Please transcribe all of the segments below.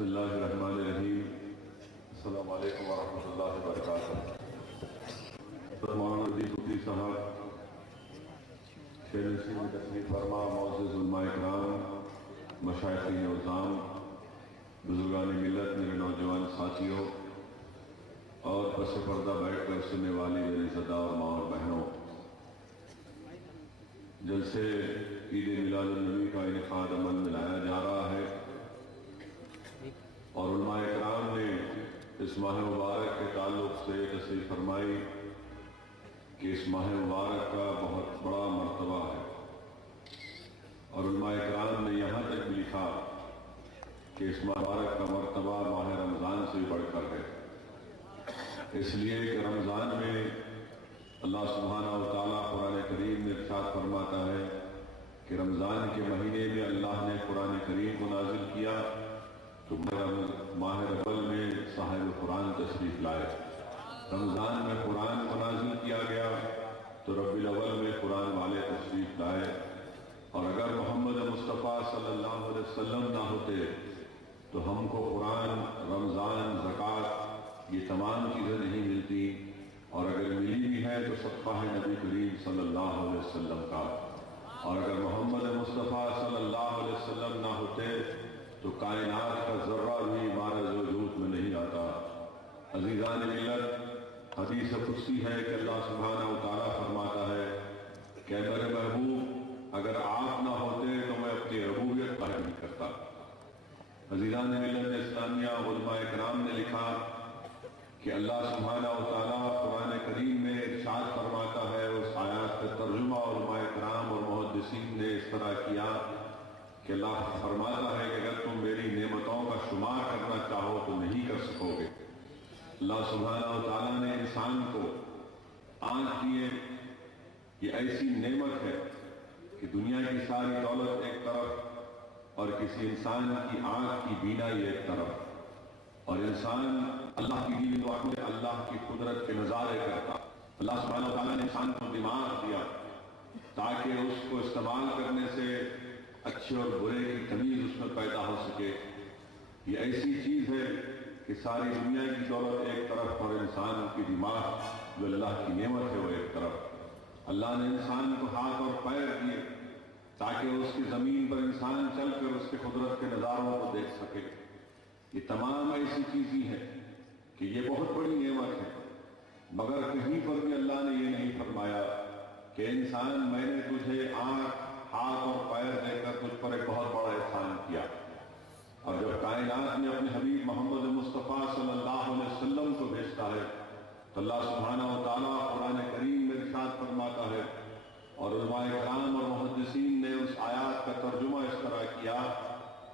بسم اللہ الرحمن الرحیم۔ السلام علیکم ورحمۃ اللہ وبرکاتہ۔ مولانا ردیف الدین صاحب شیر نشین میں تشریف فرما، معزز علماء اکرام، مشائخین عظام، بزرگان ملت، میرے نوجوان ساتھیوں اور پس پردہ بیٹھ کر سننے والی میری زدہ اور ماں اور بہنوں، جلسے عید میلاد النبی کا انعقاد عمل میں لایا جا رہا ہے اور علماء اکرام نے اس ماہ مبارک کے تعلق سے تصریح فرمائی کہ اس ماہ مبارک کا بہت بڑا مرتبہ ہے، اور علماء اکرام نے یہاں تک بھی لکھا کہ اس ماہ مبارک کا مرتبہ ماہ رمضان سے بھی بڑھ کر ہے، اس لیے کہ رمضان میں اللہ سبحانہ و تعالیٰ قرآن کریم میں ارشاد فرماتا ہے کہ رمضان کے مہینے میں اللہ نے قرآن کریم کو نازل کیا تو ماہ رجب میں صاحب قرآن تشریف لائے۔ رمضان میں قرآن کو نازل کیا گیا تو ربیع الاول میں قرآن والے تشریف لائے، اور اگر محمد مصطفیٰ صلی اللہ علیہ وسلم نہ ہوتے تو ہم کو قرآن، رمضان، زکوٰۃ یہ تمام چیزیں نہیں ملتی، اور اگر ملی بھی ہے تو صدقہ ہے نبی کریم صلی اللہ علیہ وسلم کا، اور اگر محمد مصطفیٰ صلی اللہ علیہ وسلم نہ ہوتے تو کائنات کا ذرہ بھی ہمارے وجود میں نہیں آتا۔ عزیزان ملت، حدیث قدسی ہے کہ اللہ سبحانہ و تعالیٰ فرماتا ہے کہ میرے محبوب اگر آپ نہ ہوتے تو میں اپنی ربوبیت قائم نہیں کرتا۔ عزیزان ملت اسلامیہ، علماء اکرام نے لکھا کہ اللہ سبحانہ و تعالیٰ قرآن کریم میں ارشاد فرماتا ہے، اس آیات کا ترجمہ علماء اکرام اور محدثین نے اس طرح کیا کہ اللہ فرماتا ہے کہ اگر تم میری نعمتوں کا شمار کرنا چاہو تو نہیں کر سکو گے۔ اللہ سبحانہ و تعالیٰ نے انسان کو آنکھ دیے، یہ ایسی نعمت ہے کہ دنیا کی ساری دولت ایک طرف اور کسی انسان کی آنکھ کی بینائی ایک طرف، اور انسان اللہ کی دی ہوئی اللہ کی قدرت کے نظارے کرتا۔ اللہ سبحانہ و تعالیٰ نے انسان کو دماغ دیا تاکہ اس کو استعمال کرنے سے اچھے اور برے کی تمیز اس میں پیدا ہو سکے۔ یہ ایسی چیز ہے کہ ساری دنیا کی دولت ایک طرف اور انسان کی دماغ جو اللہ کی نعمت ہے وہ ایک طرف۔ اللہ نے انسان کو ہاتھ اور پیر دیے تاکہ اس کی زمین پر انسان چل کر اس کے قدرت کے نظاروں کو دیکھ سکے۔ یہ تمام ایسی چیزیں ہیں کہ یہ بہت بڑی نعمت ہے، مگر کہیں پر بھی اللہ نے یہ نہیں فرمایا کہ انسان میں نے تجھے آنکھ، ہاتھ اور پیر دے کر تجھ پر ایک بہت بڑا احسان کیا۔ اور جب کائنات میں اپنے حبیب محمد مصطفیٰ صلی اللہ علیہ وسلم کو بھیجتا ہے تو اللہ سبحانہ و تعالیٰ قرآن کریم میں ارشاد فرماتا ہے، اور علماء کرام اور محدثین نے اس آیات کا ترجمہ اس طرح کیا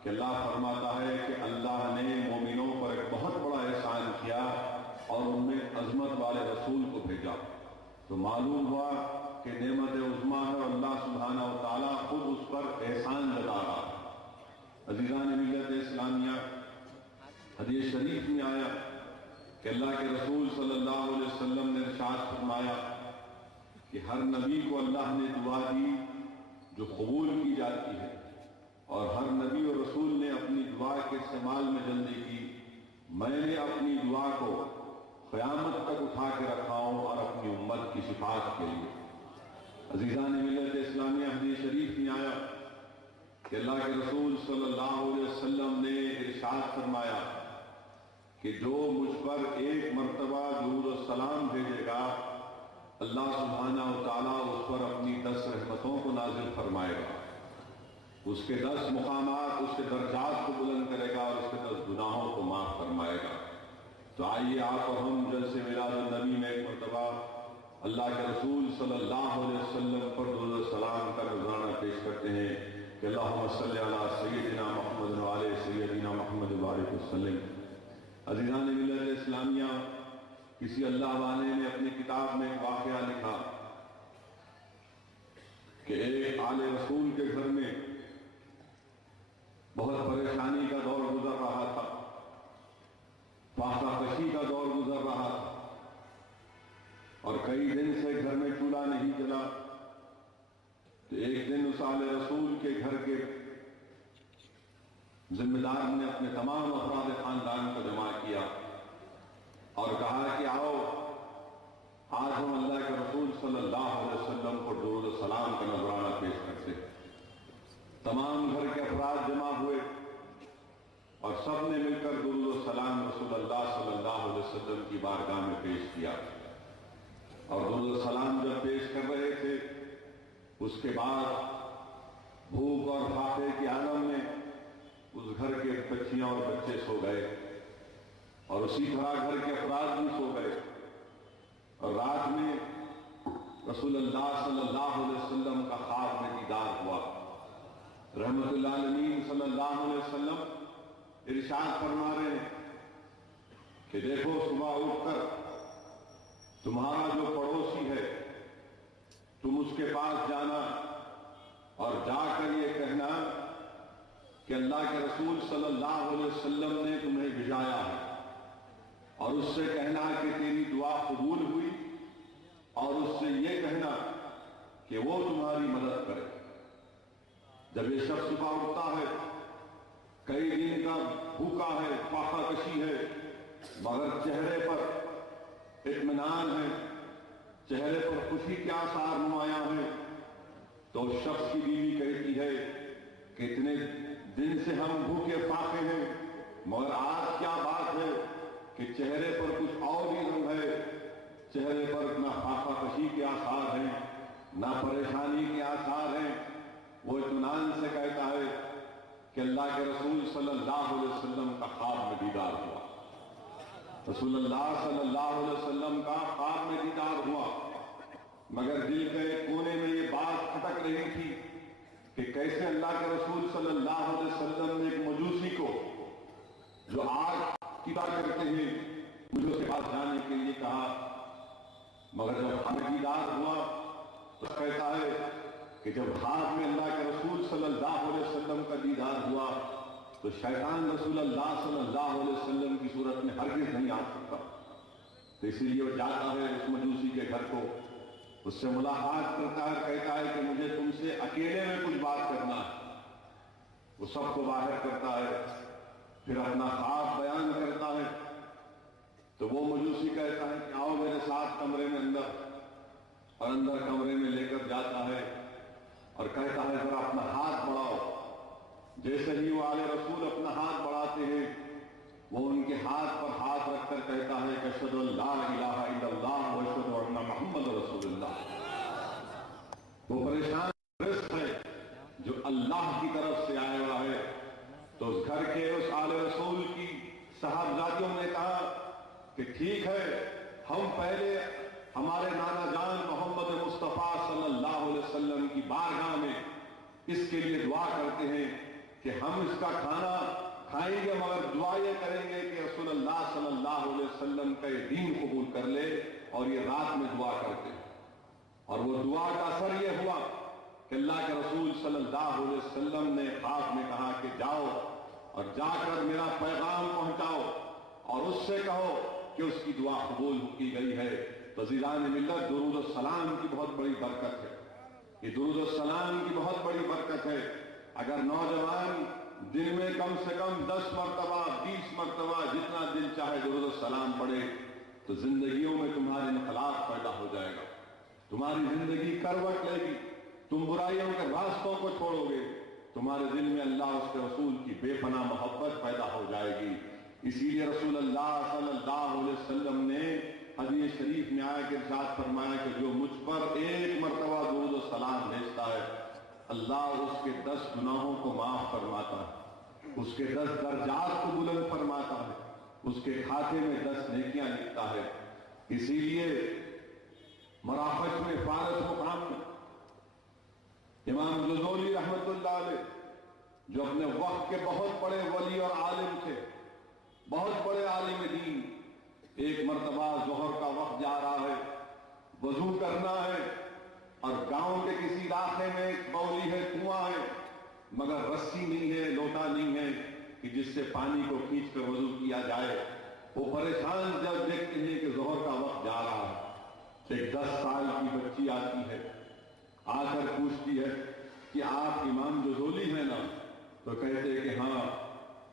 کہ اللہ فرماتا ہے کہ اللہ نے مومنوں پر ایک بہت بڑا احسان کیا اور ان میں عظمت والے رسول کو بھیجا، تو معلوم ہوا کہ نعمت عظمیٰ ہے اور اللہ سبحانہ و تعالیٰ خود اس پر احسان جتا رہا ہے۔ عزیزان ملت اسلامیہ، حدیث شریف میں آیا کہ اللہ کے رسول صلی اللہ علیہ وسلم نے ارشاد فرمایا کہ ہر نبی کو اللہ نے دعا دی جو قبول کی جاتی ہے، اور ہر نبی اور رسول نے اپنی دعا کے استعمال میں جلدی کی۔ میں نے اپنی دعا کو قیامت تک اٹھا کے رکھا ہوں اور اپنی امت کی شفاعت کے لیے۔ عزیزان ملت اسلامیہ، حدیث شریف میں آیا کہ اللہ کے رسول صلی اللہ علیہ وسلم نے ارشاد فرمایا کہ جو مجھ پر ایک مرتبہ درود و سلام بھیجے گا اللہ سبحانہ و تعالیٰ اس پر اپنی 10 رحمتوں کو نازل فرمائے گا، اس کے 10 مقامات، اس کے درجات کو بلند کرے گا اور اس کے 10 گناہوں کو معاف فرمائے گا۔ تو آئیے آپ اور ہم جلسے میلاد النبی میں ایک مرتبہ اللہ کے رسول صلی اللہ علیہ وسلم پر درود و سلام کا نذرانہ پیش کرتے ہیں کہ اللہم صلی علی سیدنا محمد وعلی سیدنا محمد وبارک وسلم۔ عزیزان ملت اسلامیہ، کسی اللہ والے نے اپنی کتاب میں ایک واقعہ لکھا کہ ایک آل رسول کے گھر میں بہت پریشانی کا دور گزر رہا تھا، فاقہ کشی کا دور گزر رہا تھا، اور کئی دن سے گھر میں چولہا نہیں جلا۔ تو ایک دن اس آل رسول کے گھر کے ذمہ دار نے اپنے تمام افراد خاندان کو جمع کیا اور کہا کہ آؤ آج ہم اللہ کے رسول صلی اللہ علیہ وسلم کو درود و سلام کا نذرانہ پیش کرتے ہیں۔ تمام گھر کے افراد جمع ہوئے اور سب نے مل کر درود و سلام رسول اللہ صلی اللہ علیہ وسلم کی بارگاہ میں پیش کیا، اور درود و سلام جب پیش کر رہے تھے اس کے بعد بھوک اور فاقے کے عالم میں اس گھر کے بچیاں اور بچے سو گئے، اور اسی طرح گھر کے افراد بھی سو گئے، اور رات میں رسول اللہ صلی اللہ علیہ وسلم کا خواب میں دیدار ہوا۔ رحمت اللہ علیہ صلی اللہ علیہ وسلم ارشاد فرما رہے ہیں کہ دیکھو صبح اٹھ کر تمہارا جو پڑوسی ہے تم اس کے پاس جانا اور جا کر یہ کہنا کہ اللہ کے رسول صلی اللہ علیہ وسلم نے تمہیں بھیجایا ہے، اور اس سے کہنا کہ تیری دعا قبول ہوئی، اور اس سے یہ کہنا کہ وہ تمہاری مدد کرے۔ جب یہ شخص صبح اٹھتا ہے، کئی دن کا بھوکا ہے، فاقہ کشی ہے، مگر چہرے پر اطمینان ہے، چہرے پر خوشی کے آثار نمایاں ہیں، تو اس شخص کی بیوی کہتی ہے کہ اتنے دن سے ہم بھوکے فاقے ہیں، مگر آج کیا بات ہے کہ چہرے پر کچھ اور ہی رنگ ہے، چہرے پر نہ فاقہ کشی کے آثار ہیں نہ پریشانی کے آثار ہیں۔ وہ اطمینان سے کہتا ہے کہ اللہ کے رسول صلی اللہ علیہ وسلم کا خواب میں دیدار ہوا، رسول اللہ صلی اللہ علیہ وسلم کا خواب میں دیدار ہوا، مگر دل کے کونے میں یہ بات کھٹک رہی تھی کہ کیسے اللہ کے رسول صلی اللہ علیہ وسلم نے ایک مجوسی کو جو آگ کی بات کرتے ہیں مجھے اس کے پاس جانے کے لیے کہا، مگر جب ہمیں دیدار ہوا تو کہتا ہے کہ جب ہاتھ میں اللہ کے رسول صلی اللہ علیہ وسلم کا دیدار ہوا تو شیطان رسول اللہ صلی اللہ علیہ وسلم کی صورت میں ہرگز نہیں آ سکتا، تو اسی لیے وہ جاتا ہے اس مجوسی کے گھر کو، اس سے ملاقات کرتا ہے، کہتا ہے کہ مجھے تم سے اکیلے میں کچھ بات کرنا ہے۔ وہ سب کو باہر کرتا ہے، پھر اپنا خواب بیان کرتا ہے، تو وہ مجوسی کہتا ہے کہ آؤ میرے ساتھ کمرے میں اندر، اور اندر کمرے میں لے کر جاتا ہے اور کہتا ہے ذرا اپنا ہاتھ بڑھاؤ۔ جیسے ہی وہ آل رسول اپنا ہاتھ بڑھاتے ہیں وہ ان کے ہاتھ پر ہاتھ رکھ کر کہتا ہے کہ اشہد ان لا الہ الا اللہ و اشہد ان محمد رسول اللہ۔ وہ پریشان رزق ہے جو اللہ کی طرف سے آیا ہوا ہے، تو اس گھر کے اس آل رسول کی صاحبزادیوں نے کہا کہ ٹھیک ہے، ہم پہلے ہمارے نانا جان محمد مصطفیٰ صلی اللہ علیہ وسلم کی بارگاہ میں اس کے لیے دعا کرتے ہیں کہ ہم اس کا کھانا کھائیں گے، مگر دعا یہ کریں گے کہ رسول اللہ صلی اللہ علیہ وسلم کا یہ دین قبول کر لے، اور یہ رات میں دعا کرتے ہیں۔ اور وہ دعا کا اثر یہ ہوا کہ اللہ کے رسول صلی اللہ علیہ وسلم نے خواب میں کہا کہ جاؤ اور جا کر میرا پیغام پہنچاؤ اور اس سے کہو کہ اس کی دعا قبول کی گئی ہے۔ عزیزان ملت، درود السلام کی بہت بڑی برکت ہے، یہ درود السلام کی بہت بڑی برکت ہے۔ اگر نوجوان دن میں کم سے کم 10 مرتبہ 20 مرتبہ جتنا دل چاہے درود السلام پڑھے تو زندگیوں میں تمہارے انقلاب پیدا ہو جائے گا، تمہاری زندگی کروٹ لے گی، تم برائیوں کے راستوں کو چھوڑو گے، تمہارے دل میں اللہ اس کے رسول کی بے پناہ محبت پیدا ہو جائے گی۔ اسی لیے رسول اللہ صلی اللہ علیہ وسلم نے حدیث شریف میں آیا کہ ارشاد فرمایا کہ جو مجھ پر ایک مرتبہ درود و سلام بھیجتا ہے اللہ اس کے 10 گناہوں کو معاف فرماتا ہے، اس کے 10 درجات کو بلند فرماتا ہے، اس کے کھاتے میں 10 نیکیاں لکھتا ہے۔ اسی لیے مراقش میں فارس مقام میں امام جزولی رحمت اللہ علیہ جو اپنے وقت کے بہت بڑے ولی اور عالم تھے، بہت بڑے عالم دین، ایک مرتبہ ظہر کا وقت جا رہا ہے، وضو کرنا ہے، اور گاؤں کے کسی علاقے میں ایک بولی ہے، کنواں ہے، مگر رسی نہیں ہے، لوٹا نہیں ہے کہ جس سے پانی کو کھینچ کر وضو کیا جائے۔ وہ پریشان جب دیکھتے ہیں کہ ظہر کا وقت جا رہا ہے، ایک 10 سال کی بچی آتی ہے، آ کر پوچھتی ہے کہ آپ امام جزولی ہیں نا؟ تو کہتے ہیں کہ ہاں۔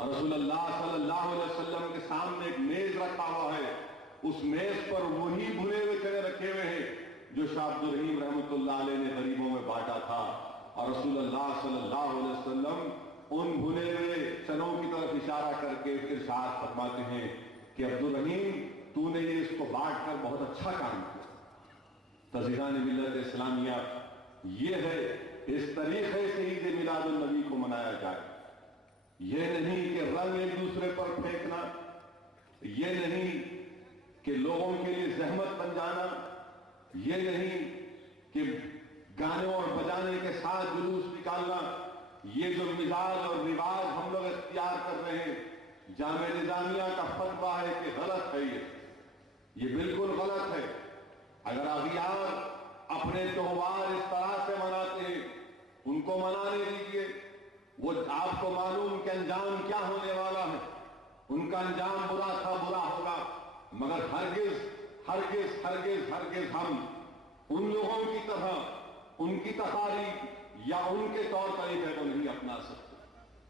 اور رسول اللہ صلی اللہ علیہ وسلم کے سامنے ایک میز رکھا ہوا ہے، اس میز پر وہی بھنے ہوئے چنے رکھے ہوئے ہیں جو شاہ عبد الرحیم رحمۃ اللہ علیہ نے غریبوں میں بانٹا تھا، اور رسول اللہ صلی اللہ علیہ وسلم ان بھنے ہوئے چنوں کی طرف اشارہ کر کے ارشاد فرماتے ہیں کہ عبد الرحیم تو نے یہ اس کو بانٹ کر بہت اچھا کام کیا۔ تزیدان ملت اسلامیہ یہ ہے، اس طریقے سے عید میلاد النبی کو منایا جائے، یہ نہیں کہ رنگ ایک دوسرے پر پھینکنا، یہ نہیں کہ لوگوں کے لیے زحمت بن جانا، یہ نہیں کہ گانے اور بجانے کے ساتھ جلوس نکالنا۔ یہ جو مزاج اور رواج ہم لوگ اختیار کر رہے ہیں، جامعہ نظامیہ کا فتویٰ ہے کہ غلط ہے، یہ بالکل غلط ہے۔ اگر اغیار اپنے تہوار اس طرح سے مناتے ہیں، ان کو منانے دیجیے، وہ آپ کو معلوم کہ انجام کیا ہونے والا ہے، ان کا انجام برا تھا، برا ہوگا، مگر ہرگز ہرگز ہرگز ہرگز ہم ان لوگوں کی طرح ان کی تقاریب یا ان کے طور طریقے کو نہیں اپنا سکتے۔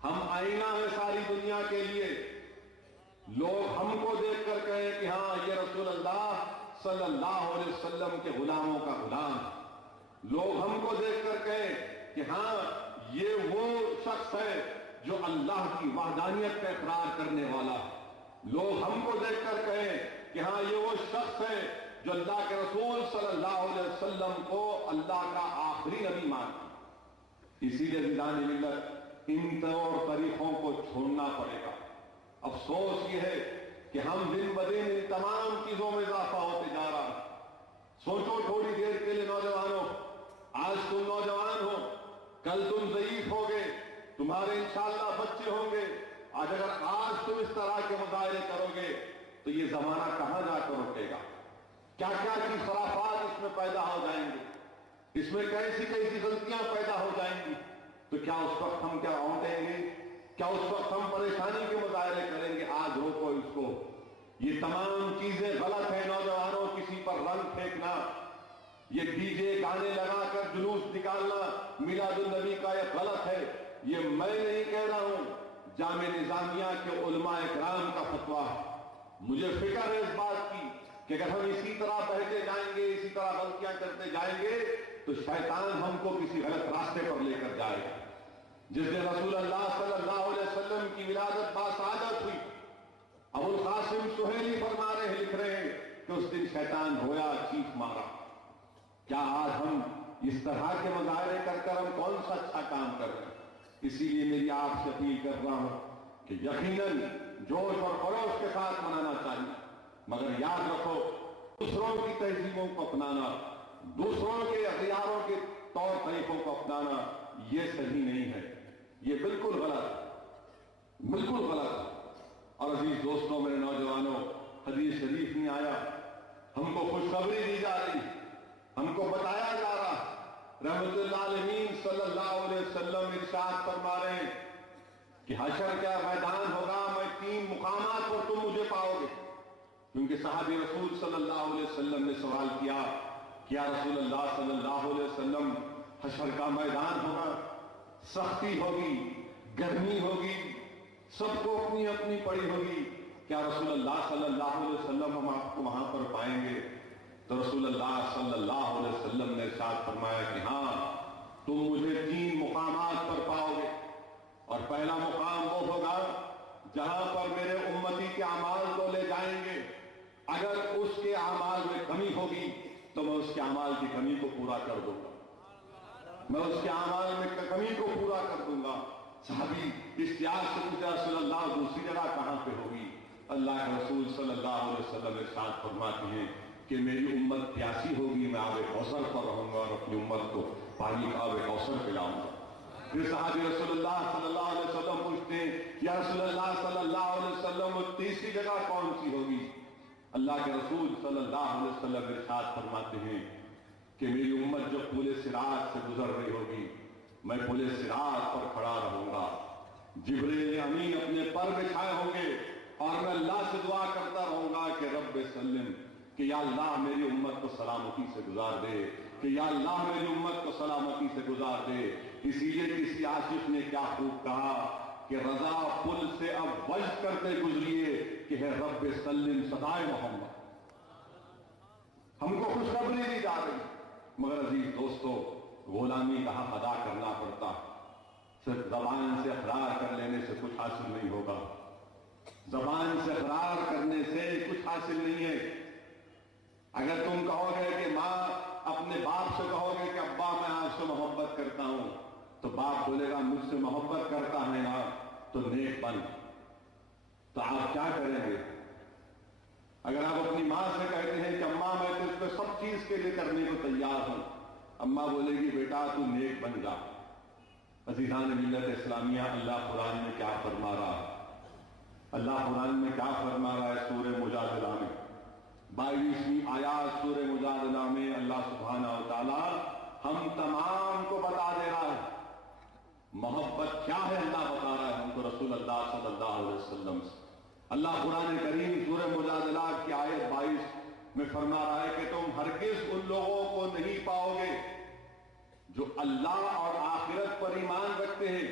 ہم آئینہ ہے ساری دنیا کے لیے، لوگ ہم کو دیکھ کر کہیں کہ ہاں یہ رسول اللہ صلی اللہ علیہ وسلم کے غلاموں کا غلام ہے، لوگ ہم کو دیکھ کر کہیں کہ ہاں یہ وہ شخص ہے جو اللہ کی وحدانیت کا اقرار کرنے والا ہے، لوگ ہم کو دیکھ کر کہیں کہ ہاں یہ وہ شخص ہے جو اللہ کے رسول صلی اللہ علیہ وسلم کو اللہ کا آخری نبی مانتا ہے۔ اسی لیے عزیزان ملت ان طور طریقوں کو چھوڑنا پڑے گا۔ افسوس یہ ہے کہ ہم دن بدن ان تمام چیزوں میں اضافہ ہوتے جا رہا ہے۔ سوچو تھوڑی دیر کے لیے نوجوانوں، آج تم نوجوان ہو، کل تم ضعیف ہوگے، تمہارے انشاءاللہ بچے ہوں گے، آج اگر آج تم اس طرح کے مظاہرے کرو گے تو یہ زمانہ کہاں جا کر رکے گا؟ کیا کیا کی خرافات اس میں پیدا ہو جائیں گے، اس میں کیسی کیسی غلطیاں پیدا ہو جائیں گی، تو کیا اس وقت ہم کیا اونٹیں گے؟ کیا اس وقت ہم پریشانی کے مظاہرے کریں گے؟ آج روکو اس کو، یہ تمام چیزیں غلط ہیں نوجوانوں۔ کسی پر رنگ پھینکنا، یہ ڈی جے گانے لگا کر جلوس نکالنا میلاد النبی کا یہ غلط ہے۔ یہ میں نہیں کہہ رہا ہوں، جامعہ نظامیہ کے علماء اکرام کا فتویٰ ہے۔ مجھے فکر ہے اس بات کی کہ اگر ہم اسی طرح بہتے جائیں گے، اسی طرح غلطیاں کرتے جائیں گے تو شیطان ہم کو کسی غلط راستے پر لے کر جائے گا۔ جس دن رسول اللہ صلی اللہ علیہ وسلم کی ولادت باسعادت ہوئی، ابو القاسم سہیلی فرما رہے ہیں، لکھ رہے ہیں کہ اس دن شیطان رویا، چیخ مارا۔ کیا آج ہم اس طرح کے مظاہرے کر کر ہم کون سا اچھا کام کر رہے ہیں؟ اسی لیے میری آپ سے اپیل کر رہا ہوں کہ یقیناً جوش اور خروش کے ساتھ منانا چاہیے، مگر یاد رکھو دوسروں کی تہذیبوں کو اپنانا، دوسروں کے اختیاروں کے طور طریقوں کو اپنانا یہ صحیح نہیں ہے، یہ بالکل غلط ہے، بالکل غلط ہے۔ اور عزیز دوستوں، میرے نوجوانوں، حدیث شریف نہیں آیا، ہم کو خوشخبری دی جا رہی، ہم کو بتایا جا رہا، رحمت اللہ علیہ صلی اللہ علیہ وسلم ارشاد فرما رہے ہیں کہ حشر کا میدان ہوگا، میں 3 مقامات پر تم مجھے پاؤ گے۔ کیونکہ صحابی رسول صلی اللہ علیہ وسلم نے سوال کیا کہ یا رسول اللہ صلی اللہ علیہ وسلم، حشر کا میدان ہوگا، سختی ہوگی، گرمی ہوگی، سب کو اپنی اپنی پڑی ہوگی، کیا رسول اللہ صلی اللہ علیہ وسلم ہم آپ کو وہاں پر پائیں گے؟ تو رسول اللہ صلی اللہ علیہ وسلم نے ارشاد فرمایا کہ ہاں، تم مجھے 3 مقامات پر پاؤ گے، اور پہلا مقام وہ ہوگا جہاں پر میرے امتی کے اعمال کو لے جائیں گے، اگر اس کے اعمال میں کمی ہوگی تو میں اس کے اعمال کی کمی کو پورا کر دوں گا، میں اس کے اعمال میں کمی کو پورا کر دوں گا۔ صحابی اشتیاق سے پوچھا رسول اللہ دوسری جگہ کہاں پہ ہوگی؟ اللہ کے رسول صلی اللہ علیہ وسلم ارشاد فرماتے ہیں کہ میری امت پیاسی ہوگی، میں آب کوثر پر رہوں گا اور اپنی امت کو پانی کا آب کوثر پلاؤں گا۔ پھر صحابی رسول اللہ صلی اللہ علیہ وسلم پوچھتے ہیں یا رسول اللہ صلی اللہ علیہ وسلم تیسری جگہ کون سی ہوگی؟ اللہ کے رسول صلی اللہ علیہ وسلم ارشاد فرماتے ہیں کہ میری امت جب پل صراط سے گزر رہی ہوگی، میں پل صراط پر کھڑا رہوں گا، جبریل امین اپنے پر بچھائے ہوں گے اور میں اللہ سے دعا کرتا رہوں گا کہ رب سلم، کہ یا اللہ میری امت کو سلامتی سے گزار دے، کہ یا اللہ میری امت کو سلامتی سے گزار دے۔ اسی لیے کسی عاشق نے کیا خوب کہا کہ رضا پل سے اب وجد کرتے گزریے کہ ہے رب سلم صدائے محمد. ہم کو خوشخبری دی جا رہی مگر عزیز دوستو غلامی کا حق ادا کرنا پڑتا. صرف زبان سے اقرار کر لینے سے کچھ حاصل نہیں ہوگا. زبان سے اقرار کرنے سے کچھ حاصل نہیں ہے. اگر تم کہو گے کہ ماں اپنے باپ سے کہو گے کہ ابا میں آپ سے محبت کرتا ہوں تو باپ بولے گا مجھ سے محبت کرتا ہے نا تو نیک بن. تو آپ کیا کریں گے؟ اگر آپ اپنی ماں سے کہتے ہیں کہ اماں میں تو اس پہ سب چیز کے لیے کرنے کو تیار ہوں، اماں بولے گی بیٹا تو نیک بن جا. عزیزان ملت اسلامیہ، اللہ قرآن میں کیا فرما رہا ہے؟ اللہ قرآن میں کیا فرما رہا ہے؟ سورہ مجادلہ میں 22ویں آیات سورہ مجادلہ میں اللہ سبحانہ و تعالی ہم تمام کو بتا دے رہا ہے محبت کیا ہے. اللہ بتا رہا ہے ہم کو رسول اللہ صلی اللہ علیہ وسلم سے. اللہ قرآن کریم سورہ مجادلہ کی آیت 22 میں فرما رہا ہے کہ تم ہرگز ان لوگوں کو نہیں پاؤ گے جو اللہ اور آخرت پر ایمان رکھتے ہیں.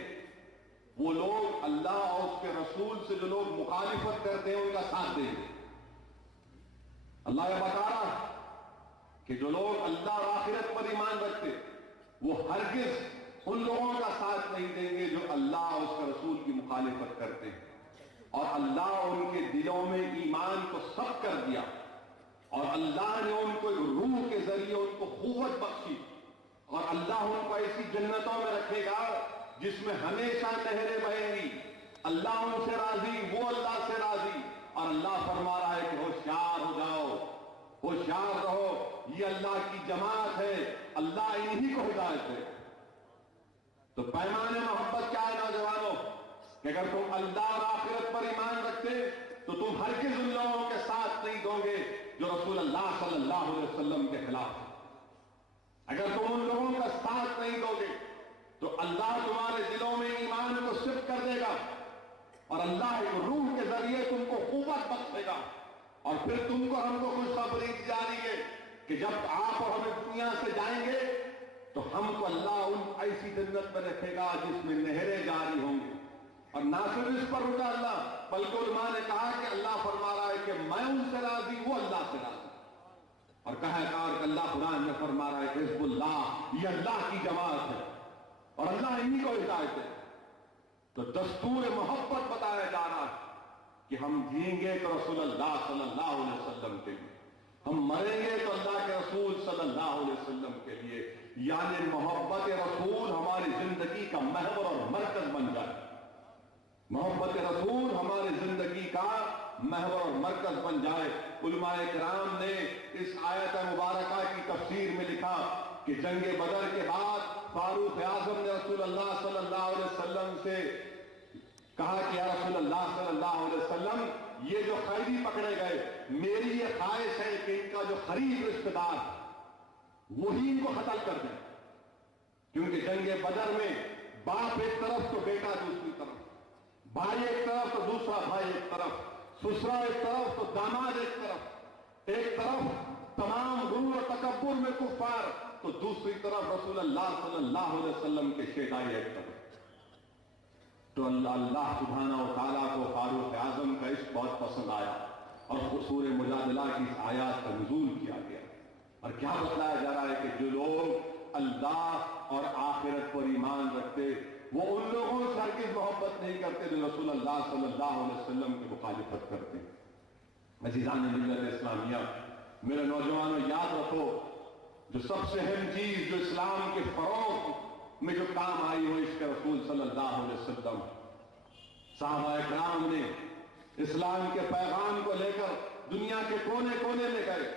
وہ لوگ اللہ اور اس کے رسول سے جو لوگ مخالفت کرتے ہیں ان کا ساتھ دیں گے. اللہ یہ بتا رہا ہے کہ جو لوگ اللہ اور آخرت پر ایمان رکھتے وہ ہرگز ان لوگوں کا ساتھ نہیں دیں گے جو اللہ اور اس کے رسول کی مخالفت کرتے ہیں. اور اللہ ان کے دلوں میں ایمان کو سب کر دیا اور اللہ نے ان کو روح کے ذریعے ان کو قوت بخشی اور اللہ ان کو ایسی جنتوں میں رکھے گا جس میں ہمیشہ نہریں بہیں گی. اللہ ان سے راضی، وہ اللہ سے راضی. اور اللہ فرما رہا ہے کہ ہوشیار ہو جاؤ، ہوشیار رہو، یہ اللہ کی جماعت ہے، اللہ انہی کو ہدایت ہے. تو پیمان محبت کیا ہے نوجوانوں کہ اگر تم اللہ اور آخرت پر ایمان رکھتے تو تم ہرگز ان لوگوں کے ساتھ نہیں دو گے جو رسول اللہ صلی اللہ علیہ وسلم کے خلاف ہیں. اگر تم ان لوگوں کا ساتھ نہیں دو گے تو اللہ تمہارے دلوں میں ایمان کو صفت کر دے گا اور اللہ ایک روح کے ذریعے تم کو قوت بخشے گا. اور پھر تم کو ہم کو خوشخبری دی جا رہی ہے کہ جب آپ اور ہم دنیا سے جائیں گے تو ہم کو اللہ ان ایسی جنت میں رکھے گا جس میں نہریں جاری ہوں گی. اور نہ صرف اس پر رکا اللہ بلکہ علماء نے کہا کہ اللہ فرما رہا ہے کہ میں ان سے راضی، وہ اللہ سے راضی. اور کہا کہ اللہ قرآن میں فرما رہا ہے کہ حزب اللہ، یہ اللہ کی جماعت ہے اور اللہ انہی کو ہدایت ہے. تو دستور محبت بتایا جا رہا ہے کہ ہم جئیں گے تو رسول اللہ صلی اللہ علیہ وسلم کے لیے، ہم مریں گے تو اللہ کے رسول صلی اللہ علیہ وسلم کے لیے. یعنی محبت رسول ہماری زندگی کا محور اور مرکز بن جائے. محبت رسول ہماری زندگی کا محور اور مرکز بن جائے. علماء کرام نے اس آیت مبارکہ کی تفسیر میں لکھا کہ جنگ بدر کے بعد فاروق اعظم نے رسول اللہ صلی اللہ علیہ وسلم سے کہا کہ یا رسول اللہ صلی اللہ علیہ وسلم یہ جو قیدی پکڑے گئے میری یہ خواہش ہے کہ ان کا جو قریب رشتہ دار وہی ان کو قتل کر دیں. کیونکہ جنگ بدر میں باپ ایک طرف تو بیٹا دوسری طرف، بھائی ایک طرف تو دوسرا بھائی ایک طرف، سسرا ایک طرف تو داماد ایک طرف تمام غرور و تکبر میں کفار تو دوسری طرف رسول اللہ صلی اللہ علیہ وسلم کے شہدائی ایک طرف. تو اللہ سبحانہ و تعالیٰ کو فاروق اعظم کا عشق بہت پسند آیا اور سورہ مجادلہ کی اس آیات کا نزول کیا گیا. اور کیا بتلایا جا رہا ہے کہ جو لوگ اللہ اور آخرت پر ایمان رکھتے وہ ان لوگوں سے ہرگز محبت نہیں کرتے جو رسول اللہ صلی اللہ علیہ وسلم کی مخالفت کرتے. عزیزان ملت اسلامیہ، میرے نوجوانوں یاد رکھو جو سب سے اہم چیز جو اسلام کے فروغ میں جو کام آئی ہو عشق رسول صلی اللہ علیہ وسلم. صحابہ اکرام نے اسلام کے پیغام کو لے کر دنیا کے کونے کونے میں گئے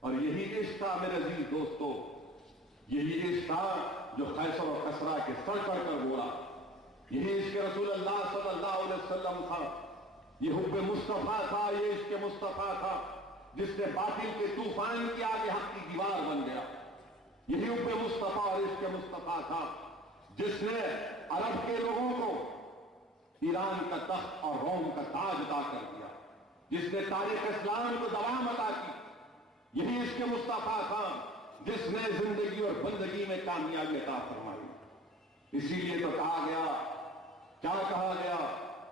اور یہی عشق تھا میرے عزیز دوستو، یہی عشق تھا جو خیسر و کسرا کے سر چڑھ کر بولا. یہی عشق رسول اللہ صلی اللہ علیہ وسلم تھا، یہ حب مصطفیٰ تھا، یہ عشق مصطفیٰ تھا جس نے باطل کے طوفان کی آگے حق کی دیوار بن گیا. یہی حب مصطفیٰ اور عشق مصطفیٰ تھا جس نے عرب کے لوگوں کو ایران کا تخت اور روم کا تاج عطا کر دیا، جس نے تاریخ اسلام کو دوام عطا کی. یہی عشق مصطفیٰ تھا جس نے زندگی اور بندگی میں کامیابی عطا فرمائی. اسی لیے تو کہا گیا کیا کہا گیا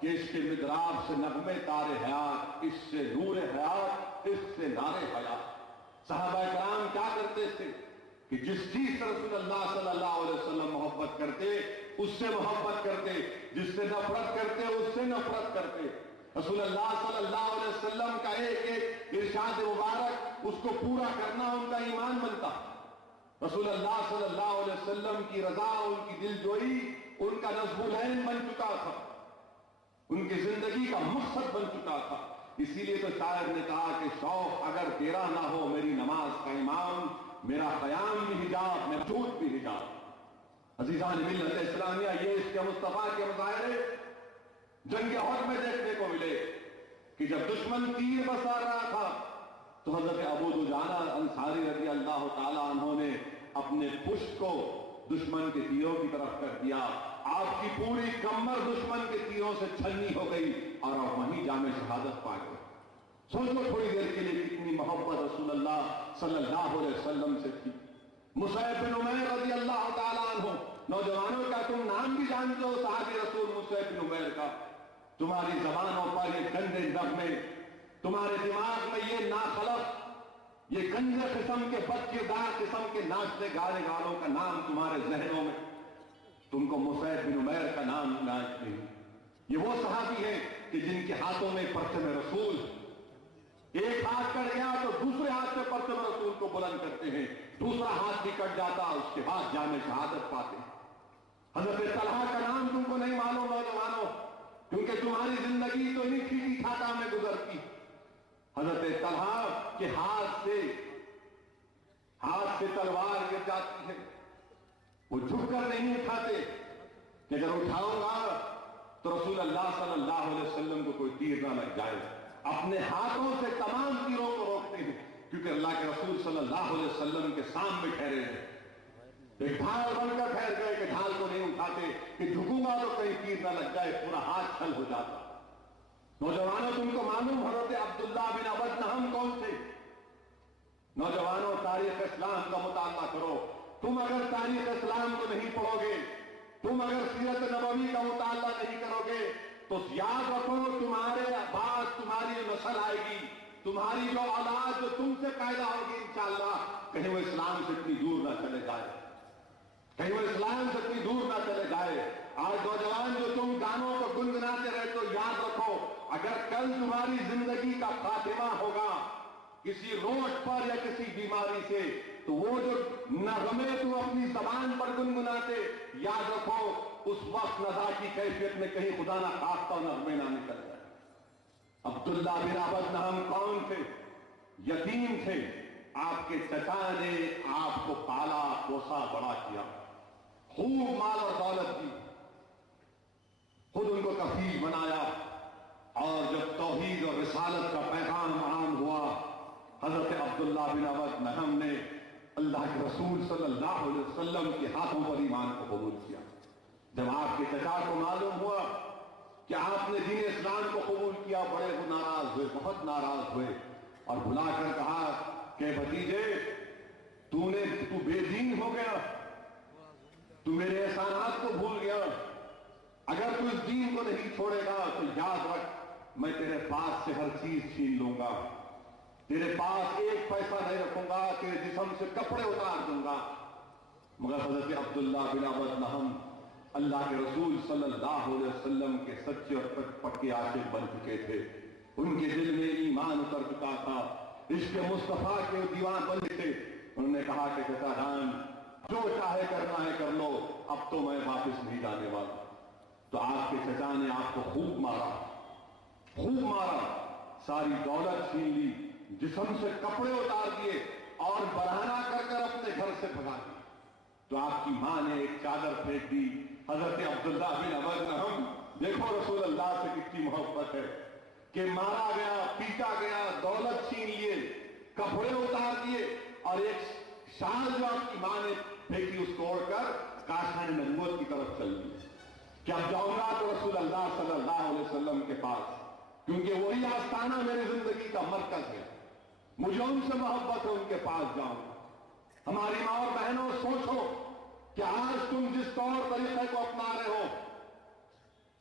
کہ اس کے مدراب سے نغمے تار حیات، اس سے نور حیات، اس سے نار حیات۔ صحابہ کرام کیا کرتے تھے کہ جس چیز سے رسول اللہ صلی اللہ علیہ وسلم محبت کرتے اس سے محبت کرتے، جس سے نفرت کرتے اس سے نفرت کرتے۔ رسول اللہ صلی اللہ علیہ وسلم کا ایک ایک ارشاد مبارک اس کو پورا کرنا ان کا ایمان بنتا۔ رسول اللہ صلی اللہ علیہ وسلم کی رضا، ان کی دل جوئی ان کا نصب العین بن چکا تھا، ان کی زندگی کا مقصد بن چکا تھا۔ اسی لیے تو شاعر نے کہا کہ شوق اگر تیرا نہ ہو میری نماز کا امام، میرا قیام بھی حجاب، میرا جھوٹ بھی حجاب۔ عزیزان ملت اسلامیہ، یہ اس کے مصطفیٰ کے مظاہرے جنگ احد میں دیکھنے کو ملے کہ جب دشمن تیر برسا رہا تھا تو حضرت ابو دجانہ انصاری رضی اللہ تعالی عنہ نے اپنے پشت کو دشمن کے تیروں کی طرف کر دیا، آپ کی پوری کمر دشمن کے تیروں سے چھلنی ہو گئی اور آپ وہیں جام شہادت پا گئے۔ سوچو تھوڑی دیر کے لیے کتنی محبت رسول اللہ صلی اللہ علیہ وسلم سے تھی۔ مصعب بن عمیر رضی اللہ تعالیٰ عنہ، نوجوانوں کا تم نام بھی جانتے ہو صحابی رسول مصعب بن عمیر کا، تمہاری زبانوں پر یہ گندے نغمے، تمہارے دماغ میں یہ ناخلق، یہ گندے قسم کے بد کردار قسم کے ناچنے گانے والوں کا نام تمہارے ذہنوں میں، تم کو مصعب بن عمیر کا نام نہیں۔ یہ وہ صحابی ہیں کہ جن کے ہاتھوں میں پرچم رسول، ایک ہاتھ کٹ گیا تو دوسرے ہاتھ سے پرچم رسول کو بلند کرتے ہیں، دوسرا ہاتھ بھی کٹ جاتا اس کے بعد جام شہادت پاتے ہیں۔ حضرت طلحہ کا نام تم کو نہیں معلوم نوجوانوں، کیونکہ تمہاری زندگی تو انہیں کھیتی کھاتا میں گزرتی۔ حضرت طلحہ کے ہاتھ سے تلوار گر جاتی ہے، وہ جھک کر نہیں اٹھاتے کہ اگر اٹھاؤں گا تو رسول اللہ صلی اللہ علیہ وسلم کو کوئی تیر نہ لگ جائے، اپنے ہاتھوں سے تمام تیروں کو روکتے ہیں، کیونکہ اللہ کے رسول صلی اللہ علیہ وسلم کے سامنے ٹھہرے ہیں، ایک ڈھال بن کر ٹھہر گئے کہ ڈھال کو نہیں اٹھاتے کہ جھکوں گا تو کہیں تیر نہ لگ جائے، پورا ہاتھ چھل ہو جاتا۔ نوجوانوں تم کو معلوم حضرت عبداللہ بن ابی نہم کون تھے؟ نوجوانوں تاریخ اسلام کا مطالعہ کرو، تم اگر تاریخ اسلام کو نہیں پڑھو گے، تم اگر سیرت نبوی کا مطالعہ نہیں کرو گے تو یاد رکھو تمہارے بعد تمہاری جو نسل آئے گی، تمہاری جو اولاد جو تم سے پیدا ہوگی انشاءاللہ، کہیں وہ اسلام سے اتنی دور نہ چلے جائے، کہیں وہ اسلام سے اتنی دور نہ چلے جائے۔ آج نوجوان جو تم گانوں کو گنگناتے رہتے ہو، یاد رکھو اگر کل تمہاری زندگی کا خاتمہ ہوگا کسی روٹ پر یا کسی بیماری سے تو وہ جو نغمے تم اپنی زبان پر گنگناتے، یاد رکھو اس وقت نزا کی کیفیت میں کہیں خدا نہ خواستہ نغمے نہ نکل جائے۔ عبداللہ بن ابی نہم کون تھے؟ یتیم تھے، آپ کے چچا نے آپ کو پالا پوسا بڑا کیا، خوب مال اور دولت دی، خود ان کو کفیل بنایا، اور جب توحید اور رسالت کا پیغام عام ہوا، حضرت عبداللہ بن ابی نہم نے اللہ کے رسول صلی اللہ علیہ وسلم کے ہاتھوں پر ایمان کو قبول کیا۔ جب آپ کے چچا کو معلوم ہوا کہ آپ نے دین اسلام کو قبول کیا، بڑے ناراض ہوئے، بہت ناراض ہوئے، اور بلا کر کہا کہ بھتیجے تو بے دین ہو گیا، تو میرے احسانات کو بھول گیا، اگر تو اس دین کو نہیں چھوڑے گا تو یاد رکھ میں تیرے پاس سے ہر چیز چھین لوں گا، تیرے پاس ایک پیسہ نہیں رکھوں گا، تیرے جسم سے کپڑے اتار دوں گا۔ مگر حضرت عبداللہ بن ابی نہم اللہ کے رسول صلی اللہ علیہ وسلم کے سچے اور پکے عاشق بن چکے تھے، ان کے دل میں ایمان اتر چکا تھا، عشق مصطفیٰ کے دیوان بن تھے۔ انہوں نے کہا کہ چچا جان جو چاہے کرنا ہے کر لو، اب تو میں واپس نہیں جانے والا۔ تو آپ کے چچا نے آپ کو خوب مارا، ساری دولت چھین لی، جسم سے کپڑے اتار دیے اور برہنہ کر اپنے گھر سے بھگا دیے۔ تو آپ کی ماں نے ایک چادر پھینک دی۔ حضرت عبداللہ بن ابی نہم دیکھو رسول اللہ سے کتنی محبت ہے کہ مارا گیا، پیٹا گیا، دولت چھین لیے، کپڑے اتار دیے، اور ایک شال جو آپ کی ماں نے پھینکی اس کو اوڑھ کر کاشان نبوت کی طرف چل دی کہ اب جاؤں گا تو رسول اللہ صلی اللہ علیہ وسلم کے پاس، کیونکہ وہی آستانہ میری زندگی کا مرکز ہے، مجھے ان سے محبت ہے، ان کے پاس جاؤں۔ ہماری ماں اور بہنوں سوچو کہ آج تم جس طور طریقے کو اپنا رہے ہو،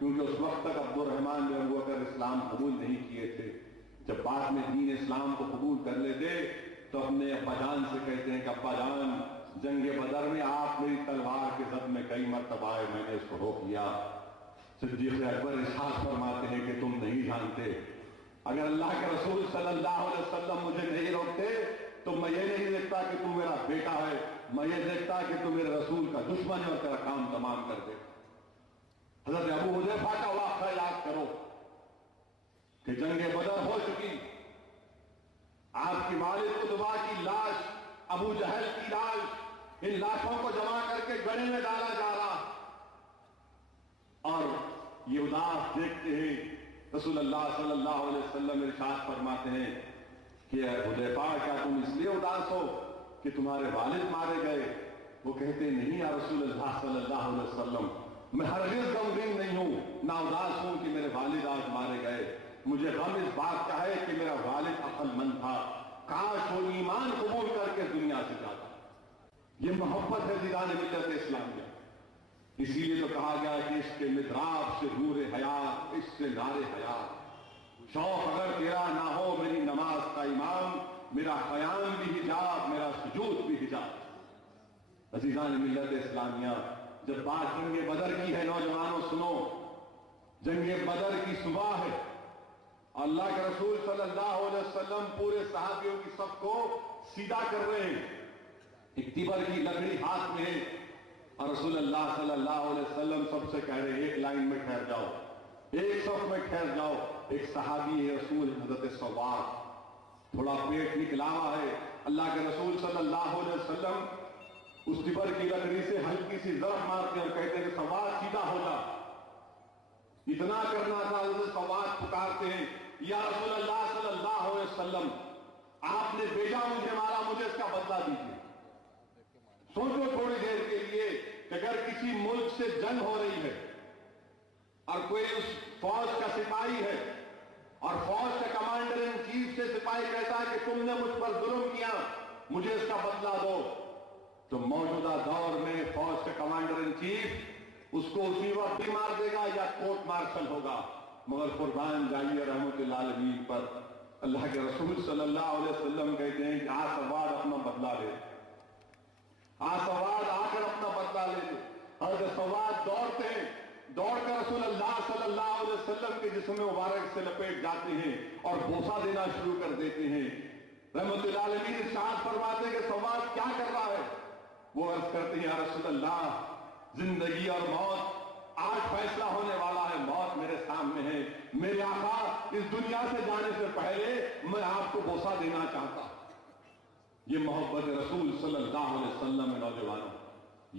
کیونکہ اس وقت تک عبد الرحمن بن ابو بکر اسلام قبول نہیں کیے تھے. جب بعد میں دین اسلام کو قبول کر لیتے تو اپنے ابا جان سے کہتے ہیں کہ ابا جان جنگ بدر میں آپ میری تلوار کے زد میں کئی مرتبہ آئے, میں نے اس کو روک لیا. صدیق اکبر ارشاد فرماتے ہیں کہ تم نہیں جانتے, اگر اللہ کے رسول صلی اللہ علیہ وسلم مجھے نہیں روکتے تو میں یہ نہیں دیکھتا کہ تم میرا بیٹا ہے, میں یہ دیکھتا کہ تم میرے رسول کا دشمن ہے اور تیرا کام تمام کر دے. حضرت ابو حذیفہ کا واقعہ یاد کرو کہ جنگ بدر ہو چکی, آپ کی والد قطبہ کی لاش, ابو جہل کی لاش, ان لاشوں کو جمع کر کے گڑھے میں ڈالا جا رہا, اور یہ اداس دیکھتے ہیں رسول اللہ صلی اللہ علیہ وسلم ارشاد فرماتے ہیں کہ حذیفہ کیا تم اس لیے اداس ہو کہ تمہارے والد مارے گئے؟ وہ کہتے ہیں نہیں یا رسول اللہ صلی اللہ علیہ وسلم, میں ہرگز غمگین نہیں ہوں, نہ اداس ہوں کہ میرے والد آج مارے گئے. مجھے غم اس بات کا ہے کہ میرا والد عقل مند تھا, کاش وہ ایمان قبول کر کے دنیا سے جاتا. یہ محبت ہے دیدان ملت اسلامیہ. اسی لیے تو کہا گیا کہ اس کے مدراب سے نور حیات, اس سے نار حیات. شوق اگر تیرا نہ ہو میری نماز کا امام, میرا قیام بھی حجاب, میرا سجود بھی حجاب. عزیزان ملت اسلامیہ, جب بات جنگ بدر کی ہے نوجوانوں سنو, جنگ بدر کی صبح ہے, اللہ کے رسول صلی اللہ علیہ وسلم پورے صحابیوں کی صف کو سیدھا کر رہے ہیں, ایک تیبر کی لکڑی ہاتھ میں ہے, اور رسول اللہ صلی اللہ علیہ وسلم سب سے کہہ رہے ہیں ایک لائن میں ٹھہر جاؤ, ایک صف میں ٹھہر جاؤ. ایک صحابی ہے رسول حضرت سواد, تھوڑا پیٹ نکلا ہوا ہے, اللہ کے رسول صلی اللہ علیہ وسلم اس تیبر کی لکڑی سے ہلکی سی ضرب مارتے اور کہتے ہیں کہ سواد سیدھا ہو جا. اتنا کرنا تھا, حضرت سواد پکارتے ہیں یا رسول اللہ صلی اللہ علیہ وسلم, آپ نے بھیجا مجھے مارا, مجھے اس کا بدلہ دیجیے. سوچو تھوڑی دیر کے لیے کہ اگر کسی ملک سے جنگ ہو رہی ہے اور کوئی اس فوج کا سپاہی ہے اور فوج کے کمانڈر ان چیف سے سپاہی کہتا ہے کہ تم نے مجھ پر ظلم کیا, مجھے اس کا بدلہ دو, تو موجودہ دور میں فوج کے کمانڈر ان چیف اس کو اسی وقت بھی مار دے گا یا کورٹ مارشل ہوگا. مگر قربان جائیے رحمت اللہ علیہ پر, اللہ کے رسول صلی اللہ علیہ وسلم کہتے ہیں کہ سواد اپنا بدلہ لے, سواد آ کر اپنا بدلہ لے. حضرت سواد دوڑتے ہیں, دوڑ کر رسول اللہ صلی اللہ علیہ وسلم کے جسم مبارک سے لپیٹ جاتے ہیں اور بوسہ دینا شروع کر دیتے ہیں. رحمت اللہ علیہ ارشاد فرماتے ہیں کہ سواد کیا کر رہا ہے؟ وہ عرض کرتے ہیں یا رسول اللہ, زندگی اور موت آج فیصلہ ہونے والا ہے, موت میرے سامنے ہے, میرے آقا اس دنیا سے جانے سے پہلے میں آپ کو بوسہ دینا چاہتا. یہ محبت رسول صلی اللہ علیہ وسلم. نوجوانوں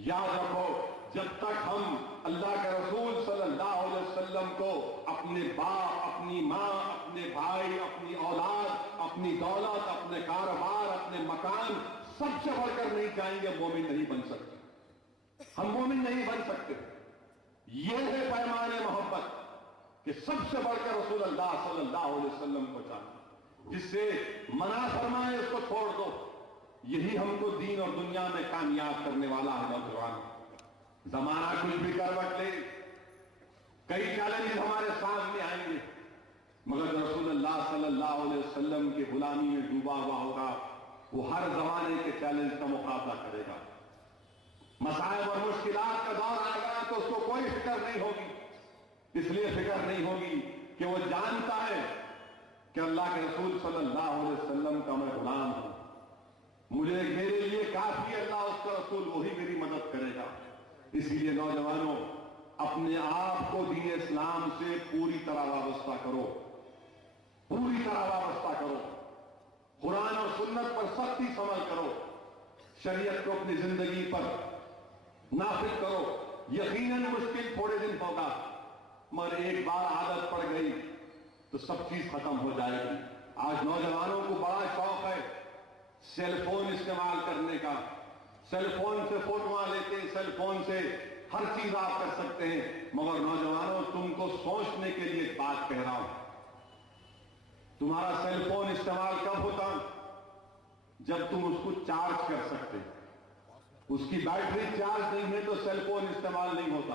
یاد رکھو, جب تک ہم اللہ کے رسول صلی اللہ علیہ وسلم کو اپنے باپ, اپنی ماں, اپنے بھائی, اپنی اولاد, اپنی دولت, اپنے کاروبار, اپنے مکان سب سے بڑھ کر نہیں چاہیں گے, مومن نہیں بن سکتے. ہم مومن نہیں بن سکتے. یہ ہے پیمان محبت کہ سب سے بڑھ کر رسول اللہ صلی اللہ علیہ وسلم کو چاہنا, جس سے منع فرمائے اس کو چھوڑ دو. یہی ہم کو دین اور دنیا میں کامیاب کرنے والا ہے. نوجوان, زمانہ کچھ بھی کروٹ لے, کئی چیلنج ہمارے سامنے آئیں گے, مگر رسول اللہ صلی اللہ علیہ وسلم کی غلامی میں ڈوبا ہوا ہوگا وہ ہر زمانے کے چیلنج کا مقابلہ کرے گا. مسائل اور مشکلات کا دور آئے گا تو اس کو کوئی فکر نہیں ہوگی. اس لیے فکر نہیں ہوگی کہ وہ جانتا ہے کہ اللہ کے رسول صلی اللہ علیہ وسلم کا میں غلام ہوں, مجھے میرے لیے کافی اللہ اس کا رسول, وہی میری مدد کرے گا. اسی لیے نوجوانوں اپنے آپ کو دین اسلام سے پوری طرح وابستہ کرو, پوری طرح وابستہ کرو. قرآن اور سنت پر سختی سے عمل کرو, شریعت کو اپنی زندگی پر نافذ کرو. یقیناً مشکل تھوڑے دن ہوگا, مگر ایک بار عادت پڑ گئی تو سب چیز ختم ہو جائے گی. آج نوجوانوں کو بڑا شوق ہے سیل فون استعمال کرنے کا, سیل فون سے فوٹوਆਂ لیتے ہیں, سیل فون سے ہر چیز آپ کر سکتے ہیں. مگر نوجوانوں تم کو سوچنے کے لیے ایک بات کہہ رہا ہوں, تمہارا سیل فون استعمال کب ہوتا؟ جب تم اس کو چارج کر سکتے. اس کی بیٹری چارج نہیں ہے تو سیل فون استعمال نہیں ہوتا.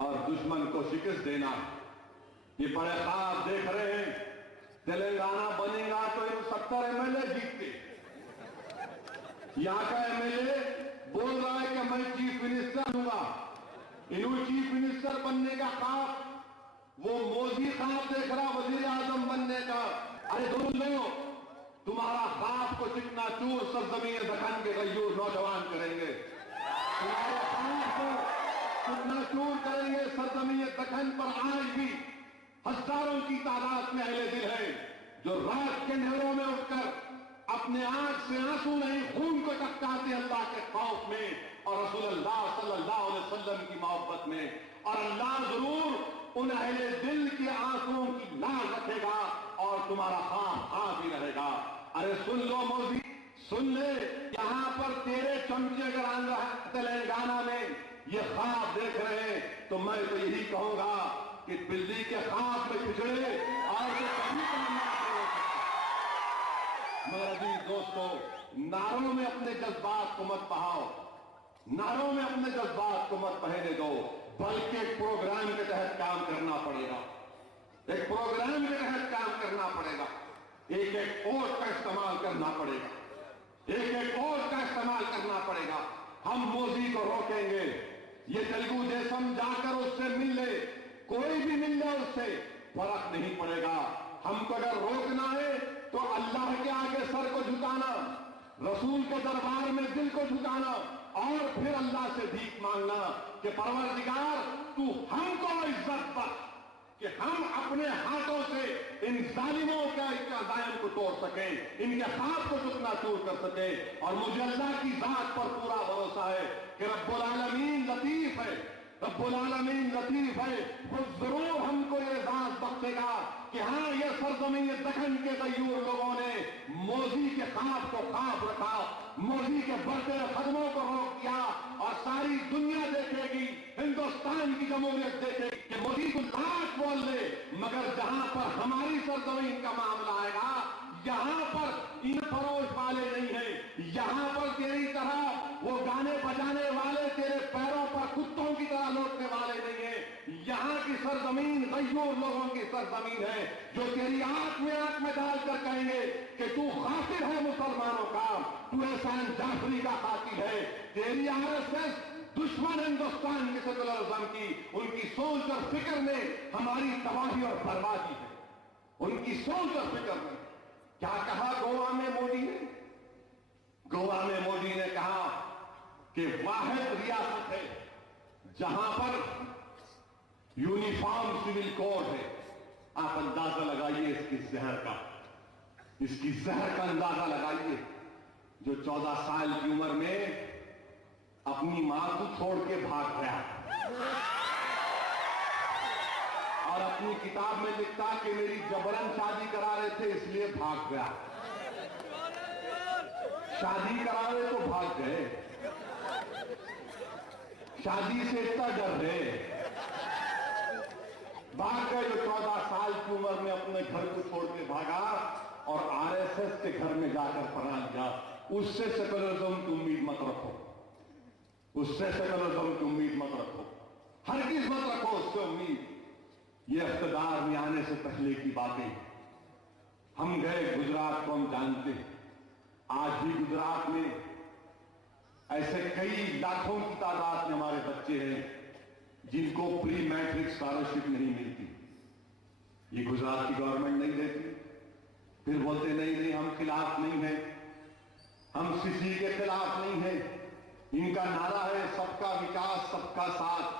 اور دشمن کو شکست دینا. یہ بڑے خواب دیکھ رہے ہیں تلنگانہ بنے گا تو ان 70 MLA جیتتے. یہاں کا MLA بول رہا ہے کہ میں چیف منسٹر ہوں گا. انہوں چیف منسٹر بننے کا خواب، وہ موزی خواب دیکھ رہا وزیر اعظم بننے کا. ارے دونوں تمہارا خواب کو چکنا چور سرزمین دکن کے غیور نوجوان کریں گے. تمہارے خواب کو چکنا چور کریں گے سرزمین دکن پر. آج بھی ہزاروں کی تعداد میں اہل دل ہیں جو رات کے اندھیروں میں اٹھ کر اپنے آنکھ سے آنسو نہیں خون کو ٹپکاتے اللہ کے خوف میں اور رسول اللہ صلی اللہ علیہ وسلم کی محبت میں. اور اللہ ضرور ان اہل دل کے آنسوؤں کی لاج رکھے گا اور تمہارا خواب خواب ہی رہے گا. ارے سن لو موزی، سن لے، یہاں پر تیرے چمچے اگر تلنگانہ میں یہ خواب دیکھ رہے ہیں تو میں تو یہی کہوں گا کہ بلی کے خواب میں پچھڑے اور کبھی کام نہ کرو. میرے عزیز دوستو، نعروں میں اپنے جذبات کو مت بہاؤ، نعروں میں اپنے جذبات کو مت بہنے دو، بلکہ ایک پروگرام کے تحت کام کرنا پڑے گا. ایک پروگرام کے تحت کام کرنا پڑے گا. ایک ایک ووٹ کا استعمال کرنا پڑے گا. ایک ایک ووٹ کا استعمال کرنا پڑے گا. ہم موزی کو روکیں گے. یہ تلگو دیشم جا کر اس سے مل لے، کوئی بھی مل لے، اس سے فرق نہیں پڑے گا. ہم کو اگر روکنا ہے تو اللہ کے آگے سر کو جھکانا، رسول کے دربار میں دل کو جھکانا اور پھر اللہ سے بھیک مانگنا کہ پروردگار تو ہم کو عزت بخش کہ ہم اپنے ہاتھوں سے ان ظالموں کے عزائم کو توڑ سکیں، ان کے خواب کو چکنا چور کر سکیں. اور مجھے اللہ کی ذات پر پورا بھروسہ ہے کہ رب العالمین لطیف ہے، رب العالمین لطیف ہے. وہ ضرور ہم کو یہ ذات بخشے گا کہ ہاں یہ سرزمین دکن کے غیور لوگوں نے موزی کے خواب کو خواب رکھا، موزی کے بڑھتے قدموں کو روک دیا اور ساری دنیا دیکھے گی، ہندوستان کی جمہوریت دیکھے گی کہ موزی کو لاکھ بول لے، مگر جہاں پر ہماری سرزمین کا معاملہ آئے گا یہاں پر ان فروش والے نہیں ہیں، یہاں پر تیری طرح وہ گانے بجانے والے تیرے پیروں پر کتوں کی طرح لوٹنے والے نہیں ہیں. یہاں کی سرزمین غیور لوگوں کی سرزمین ہے جو تیری آنکھ میں ڈال کر کہیں گے کہ تو قاتل ہے مسلمانوں کا، تو احسان جعفری کا قاتل ہے. تیری RSS دشمن ہندوستان کے سیکولرزم کی، ان کی سوچ اور فکر میں ہماری تباہی اور بربادی ہے. ان کی سوچ اور فکر میں کیا کہا گوا میں موڈی نے؟ گوا میں موڈی نے کہا کہ واحد ریاست ہے جہاں پر یونیفارم سول کوڈ ہے. آپ اندازہ لگائیے اس کی زہر کا، اس کی زہر کا اندازہ لگائیے. جو 14 سال کی عمر میں اپنی ماں کو چھوڑ کے بھاگ گیا اور اپنی کتاب میں لکھتا کہ میری جبرن شادی کرا رہے تھے اس لیے بھاگ گیا. شادی کرا رہے تو بھاگ گئے، شادی سے اتنا ڈر رہے بھاگ گئے. جو 14 سال کی عمر میں اپنے گھر کو چھوڑ کے بھاگا اور RSS کے گھر میں جا کر پناہ لیا. اس سے سیکولرزم کی امید مت رکھو، اس سے سیکولرزم کی امید مت رکھو، ہرگز مت رکھو اس سے امید. یہ اقتدار میں آنے سے پہلے کی باتیں. ہم گئے گجرات کو ہم جانتے ہیں. آج بھی گجرات میں ایسے کئی لاکھوں کی تعداد میں ہمارے بچے ہیں جن کو پری میٹرک اسکالرشپ نہیں ملتی. یہ گجرات کی گورنمنٹ نہیں دیتی. پھر بولتے نہیں ہم خلاف نہیں ہیں، ہم کسی کے خلاف نہیں ہیں. ان کا نعرہ ہے سب کا وکاس سب کا ساتھ.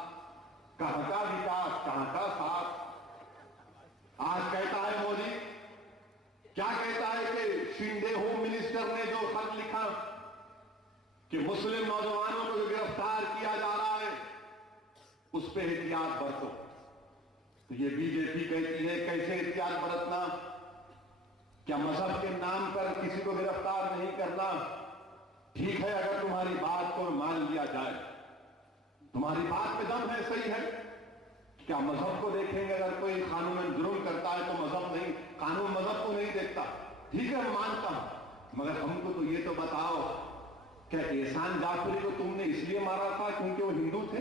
کہاں کا وکاس، کہاں کا ساتھ؟ آج کہتا ہے مودی، کیا کہتا ہے کہ شنڈے ہوم منسٹر نے جو خط لکھا کہ مسلم نوجوانوں کو گرفتار کیا جا رہا ہے اس پہ احتیاط برتو. تو یہ BJP کہتی ہے کیسے احتیاط برتنا؟ کیا مذہب کے نام پر کسی کو گرفتار نہیں کرنا؟ ٹھیک ہے اگر تمہاری بات کو مان لیا جائے، تمہاری بات میں دم ہے، صحیح ہے. کیا مذہب کو دیکھیں گے؟ اگر کوئی قانون جرم کرتا ہے تو مذہب نہیں، قانون مذہب کو نہیں دیکھتا. ٹھیک ہے مانتا ہوں، مگر ہم کو تو یہ تو بتاؤ کیا احسان جعفری کو تم نے اس لیے مارا تھا کیونکہ وہ ہندو تھے؟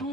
2